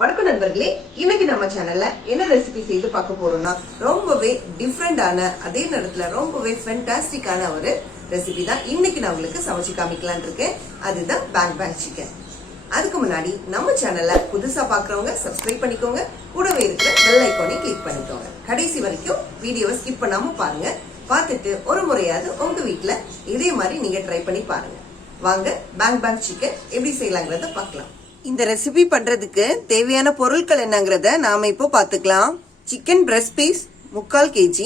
வணக்கம் நண்பர்களே, இன்னைக்கு நம்ம சேனல்ல என்ன ரெசிபி செய்து பார்க்க போறோம்னா ரொம்பவே டிஃப்ரெண்டான அதே நேரத்துல ரொம்பவே ஃபேண்டாஸ்டிக்கான ஒரு ரெசிபி தான் இன்னைக்கு நான் உங்களுக்கு சமைச்சு காமிக்கலாம்னு இருக்கேன். அதுதான் பேங் சிக்கன். அதுக்கு முன்னாடி நம்ம சேனல்ல புதுசா பாக்குறவங்க சப்ஸ்கிரைப் பண்ணிக்கோங்க, கூடவே இருக்கிற பெல் ஐகானை கிளிக் பண்ணிக்கோங்க. கடைசி வரைக்கும் வீடியோவை ஸ்கிப் பண்ணாம பாருங்க. பார்த்துட்டு ஒரு முறையாவது உங்க வீட்டுல இதே மாதிரி நீங்க ட்ரை பண்ணி பாருங்க. வாங்க பேங் சிக்கன் எப்படி செய்யலாங்கிறத பார்க்கலாம். இந்த ரெசிபி பண்றதுக்கு தேவையான பொருட்கள் என்னங்கறத நாம இப்போ பாத்துக்கலாம். Chicken breast piece 3/4 kg,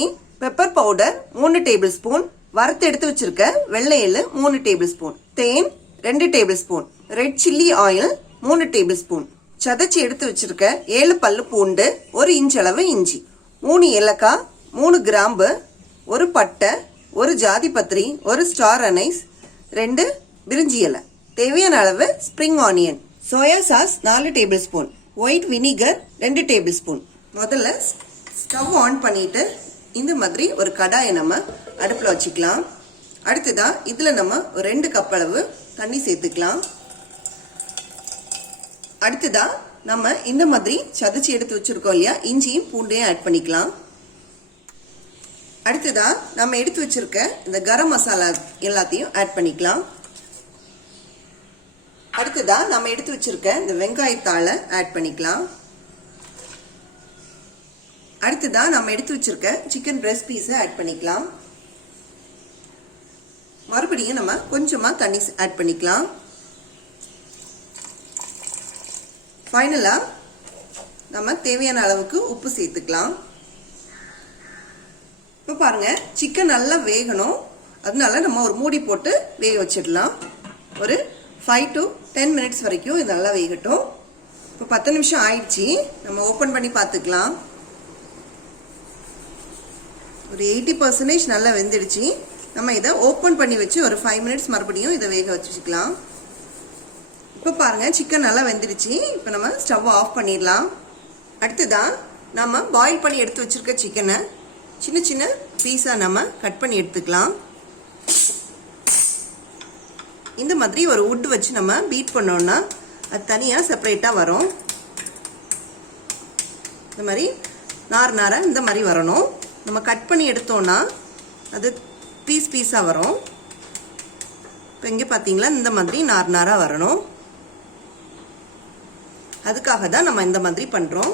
pepper powder 3 tablespoon, வறுத்து எடுத்து வச்சிருக்க வெள்ளை எள்ளு 3 டேபிள் ஸ்பூன், தேன் 2 table spoon, red chilli oil 3 tablespoon, சதைச்சி எடுத்து வச்சிருக்க 7 பல்லு பூண்டு, 1 இன்ச் அளவு இஞ்சி, 3 ஏலக்காய், 3 கிராம்பு, 1 பட்டை, 1 ஜாதி பத்திரி, 1 ஸ்டார் அனைஸ், 2 பிரிஞ்சி இலை, தேவையான அளவு spring onion, soya sauce 4 table spoon, white vinegar 2 table spoon. முதல்ல ஸ்டவ் ஆன் பண்ணிட்டு இந்த மாதிரி ஒரு கடாயை நம்ம அடுப்பில் வச்சுக்கலாம். அடுத்ததா இதில் நம்ம ஒரு 2 கப் அளவு தண்ணி சேர்த்துக்கலாம். அடுத்ததா நம்ம இந்த மாதிரி சதைச்சி எடுத்து வச்சிருக்கோம் இல்லையா, இஞ்சியும் பூண்டையும் ஆட் பண்ணிக்கலாம். அடுத்ததா நம்ம எடுத்து வச்சிருக்க இந்த கரம் மசாலா எல்லாத்தையும் ஆட் பண்ணிக்கலாம். அடுத்ததா நம்ம எடுத்து வச்சிருக்க இந்த வெங்காயத்தாளை ஆட் பண்ணிக்கலாம். அடுத்ததா நம்ம எடுத்து வச்சிருக்க சிக்கன் பிரஸ்ட் பீஸை ஆட் பண்ணிக்கலாம். மறுபடியும் நம்ம கொஞ்சமா தண்ணி ஆட் பண்ணிக்கலாம். ஃபைனலா நம்ம தேவையான அளவுக்கு உப்பு சேர்த்துக்கலாம். இப்போ பாருங்க, சிக்கன் நல்லா வேகணும், அதனால நம்ம ஒரு மூடி போட்டு வேக வச்சிடலாம். ஒரு 5 to 10 மினிட்ஸ் வரைக்கும் இது நல்லா வேகட்டும். இப்போ 10 நிமிஷம் ஆயிடுச்சு, நம்ம ஓப்பன் பண்ணி பார்த்துக்கலாம். ஒரு 80% நல்லா வெந்துடுச்சு. நம்ம இதை ஓப்பன் பண்ணி வச்சு ஒரு 5 மினிட்ஸ் மறுபடியும் இதை வேக வச்சுக்கலாம். இப்போ பாருங்க, சிக்கன் நல்லா வெந்துடுச்சு. இப்போ நம்ம ஸ்டவ் ஆஃப் பண்ணிடலாம். அடுத்ததான் நம்ம பாயில் பண்ணி எடுத்து வச்சிருக்க சிக்கனை சின்ன சின்ன பீஸாக நம்ம கட் பண்ணி எடுத்துக்கலாம். இந்த மாதிரி ஒரு வுட் வச்சு நம்ம பீட் பண்ணோம்னா அது தனியாக செப்பரேட்டாக வரும். இந்த மாதிரி நாராக இந்த மாதிரி வரணும். நம்ம கட் பண்ணி எடுத்தோம்னா அது பீஸாக வரும். இப்போ இங்கே பார்த்தீங்களா, இந்த மாதிரி நாராக வரணும். அதுக்காக தான் நம்ம இந்த மாதிரி பண்ணுறோம்.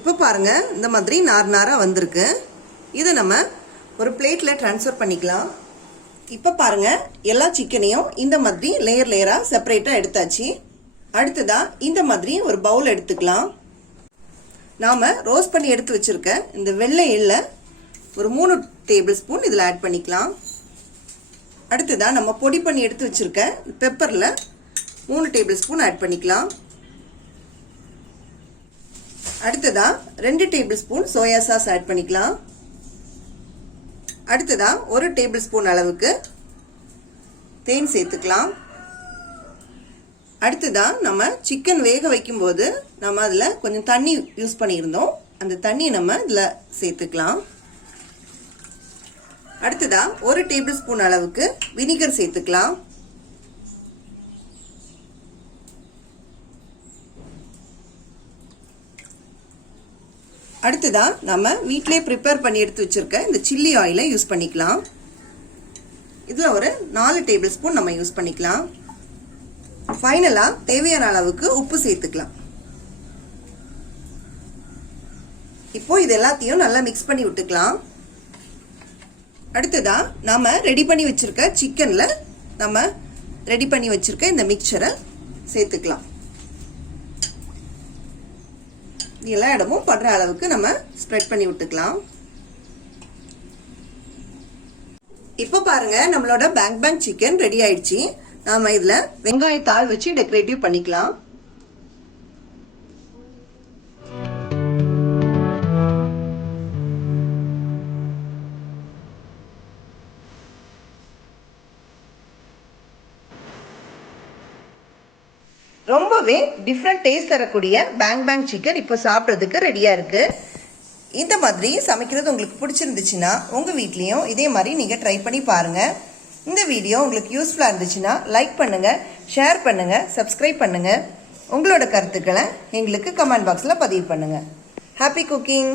இப்போ பாருங்கள், இந்த மாதிரி நாராக வந்திருக்கு. இதை நம்ம ஒரு பிளேட்டில் ட்ரான்ஸ்ஃபர் பண்ணிக்கலாம். இப்போ பாருங்க, எல்லா சிக்கனையும் இந்த மாதிரி லேயரா செப்பரேட்டா எடுத்தாச்சு. அடுத்ததா இந்த மாதிரி ஒரு பவுல் எடுத்துக்கலாம். நாம ரோஸ்ட் பண்ணி எடுத்து வச்சிருக்க இந்த வெள்ளை எள்ள ஒரு 3 டேபிள் ஸ்பூன் இதில் ஆட் பண்ணிக்கலாம். அடுத்ததா நம்ம பொடி பண்ணி எடுத்து வச்சிருக்க பெப்பர்ல 3 டேபிள் ஸ்பூன் ஆட் பண்ணிக்கலாம். அடுத்ததா 2 table spoon soya sauce add பண்ணிக்கலாம். அடுத்ததா 1 டேபிள் ஸ்பூன் அளவுக்கு தேன் சேர்த்துக்கலாம். அடுத்ததா நம்ம சிக்கன் வேக வைக்கும்போது நம்ம அதில் கொஞ்சம் தண்ணி யூஸ் பண்ணியிருந்தோம், அந்த தண்ணியை நம்ம இதில் சேர்த்துக்கலாம். அடுத்ததா 1 டேபிள் ஸ்பூன் அளவுக்கு வினிகர் சேர்த்துக்கலாம். அடுத்ததா நம்ம வீட்டிலே ப்ரிப்பேர் பண்ணி எடுத்து வச்சிருக்க இந்த சில்லி ஆயிலை யூஸ் பண்ணிக்கலாம். இதில் ஒரு 4 டேபிள் ஸ்பூன் நம்ம யூஸ் பண்ணிக்கலாம். ஃபைனலாக தேவையான அளவுக்கு உப்பு சேர்த்துக்கலாம். இப்போ இது எல்லாத்தையும் நல்லா மிக்ஸ் பண்ணி விட்டுக்கலாம். அடுத்ததா நம்ம ரெடி பண்ணி வச்சிருக்க சிக்கன்ல நம்ம ரெடி பண்ணி வச்சிருக்க இந்த மிக்சரை சேர்த்துக்கலாம். எல்லா இடமும் படுற அளவுக்கு நம்ம ஸ்ப்ரெட் பண்ணி விட்டுக்கலாம். இப்போ பாருங்க, நம்மளோட பேங் சிக்கன் ரெடி ஆயிடுச்சு. நாம இதுல வெங்காயத்தாள் வச்சு டெக்கரேட்டிவ் பண்ணிக்கலாம். ரொம்பவே டிஃப்ரெண்ட் டேஸ்ட் தரக்கூடிய பேங் சிக்கன் இப்போ சாப்பிட்றதுக்கு ரெடியாக இருக்குது. இந்த மாதிரி சமைக்கிறது உங்களுக்கு பிடிச்சிருந்துச்சுன்னா உங்கள் வீட்லேயும் இதே மாதிரி நீங்கள் ட்ரை பண்ணி பாருங்கள். இந்த வீடியோ உங்களுக்கு யூஸ்ஃபுல்லாக இருந்துச்சுன்னா லைக் பண்ணுங்கள், ஷேர் பண்ணுங்கள், சப்ஸ்கிரைப் பண்ணுங்கள். உங்களோட கருத்துக்களை எங்களுக்கு கமெண்ட் பாக்ஸில் பதிவு பண்ணுங்கள். Happy cooking.